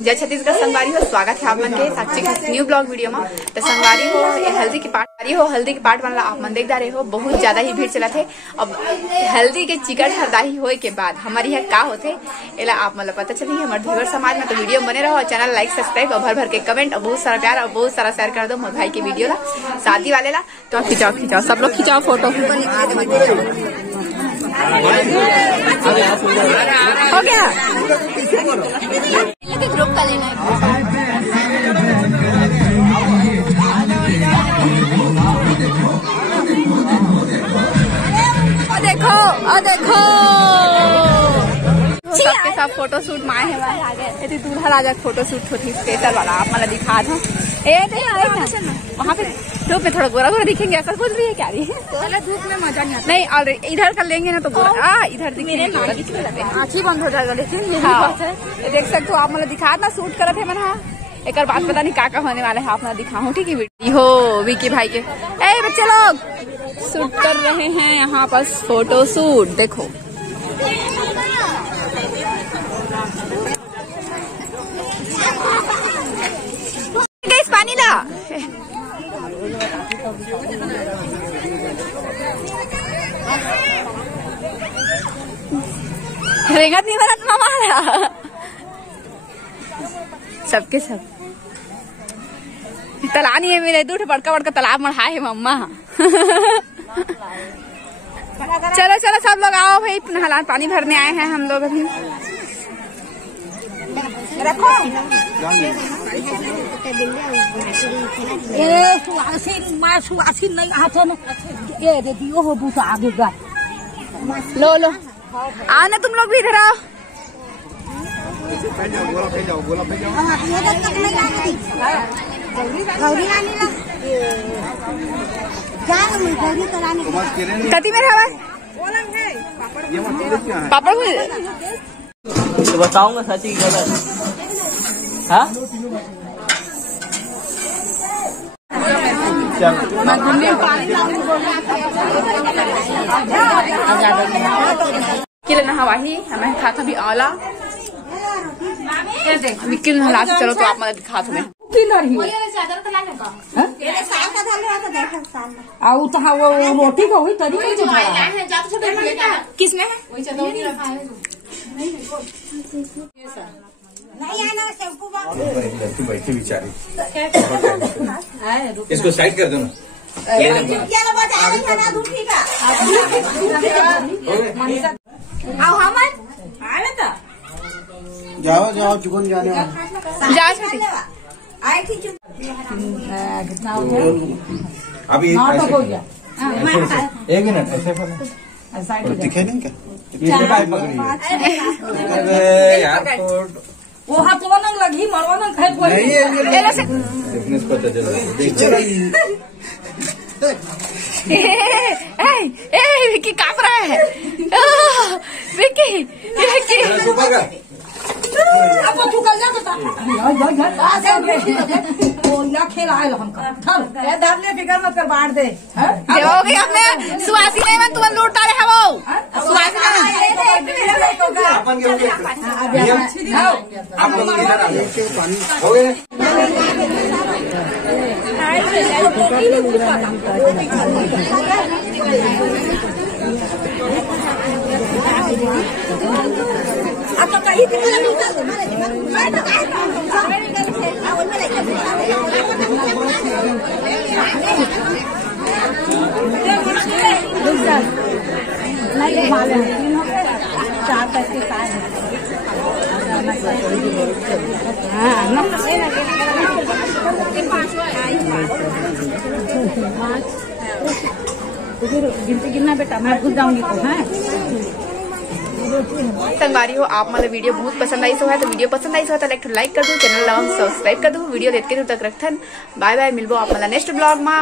जय छत्तीसगढ़ संगवारी हो, स्वागत है आप मन के साक्षी के न्यू ब्लॉग वीडियो में। तो संगवारी हो हल्दी के पार्ट वाला आप मन देख रहे हो, बहुत ज्यादा ही भीड़ चला थे। अब हल्दी के चिकट हरदाही होए के बाद हमारे यहाँ का होते एला आप मतलब पता चली हमारे धीवर समाज में। तो वीडियो बने रहो, चैनल लाइक सब्सक्राइब और भर भर के कमेंट और बहुत सारा प्यार और बहुत सारा शेयर कर दो मोर भाई के वीडियो ला, शादी वाले ला। तो खिंचाओ सब लोग खिंचाओ फोटो। हो गया ग्रुप का लेना देखो सबके सब फोटो शूट माए है आगे दूल्हा राजा फोटो शूट होती स्पेशल वाला आप मतलब दिखा दो। वहाँ पे धूप में थोड़ा गोरा गोरा दिखेंगे, ऐसा बोल रही है क्या? धूप में मजा नहीं आता। नहीं और इधर कर लेंगे ना तो गोरा इधर आँखी बंद हो जाएगा। लेकिन देख सकते हो आप मतलब दिखा ना शूट करत है मना। एक बात पता नहीं का होने वाले है, आप ना दिखाऊं ठीक है वीडियो हो विकी भाई के। ए बच्चे लोग शूट कर रहे हैं यहाँ पर फोटो शूट, देखो पानी ला। रेंगत नहीं बनत मामा सबके सब तालाब नहीं है मेरे, दूठ बड़का बड़का तालाब मढ़ा है मम्मा। चलो चलो सब लोग आओ भाई, नहलान पानी भरने आए हैं हम लोग अभी। रखो सुहासिन नहीं आते न ये दे दियो हो बूता आगे गा। लो आओ ना तुम लोग भी इधर आओ। कति में पापड़ तो बताऊंगा सच ही गलत। हाँ नहवा ही हमें खा था भी आला विक्की नहला से। चलो तो आप मतलब दिखा तुम्हें वो रोटी का हुई तरीके किसने बैठी बेचारी, इसको साइड कर दो ना। जाओ चुकन जाने अभी एक मिनट ऐसे दिखे नहीं क्या? यार वो हाथवा न लगी मरवा न खाए देखने से पता चल विक्की कांप रहा है। विक्की अब तू कर जा खेला है हमका धरने फिकर मत कर बांट दे होगी हमने सुहासी नहीं मन तुम्हें लूटता रहे वो गिनती गिनना बेटा, मैं घुस जाऊंगी तो। हाँ संगवारी हो आप मतलब वीडियो बहुत पसंद आई सो है तो वीडियो पसंद आई सो है तो लाइक कर दो, चैनल सब्सक्राइब कर दो। वीडियो देखते तक रखन बाय बाय, मिलबो आप मतलब नेक्स्ट ब्लॉग में।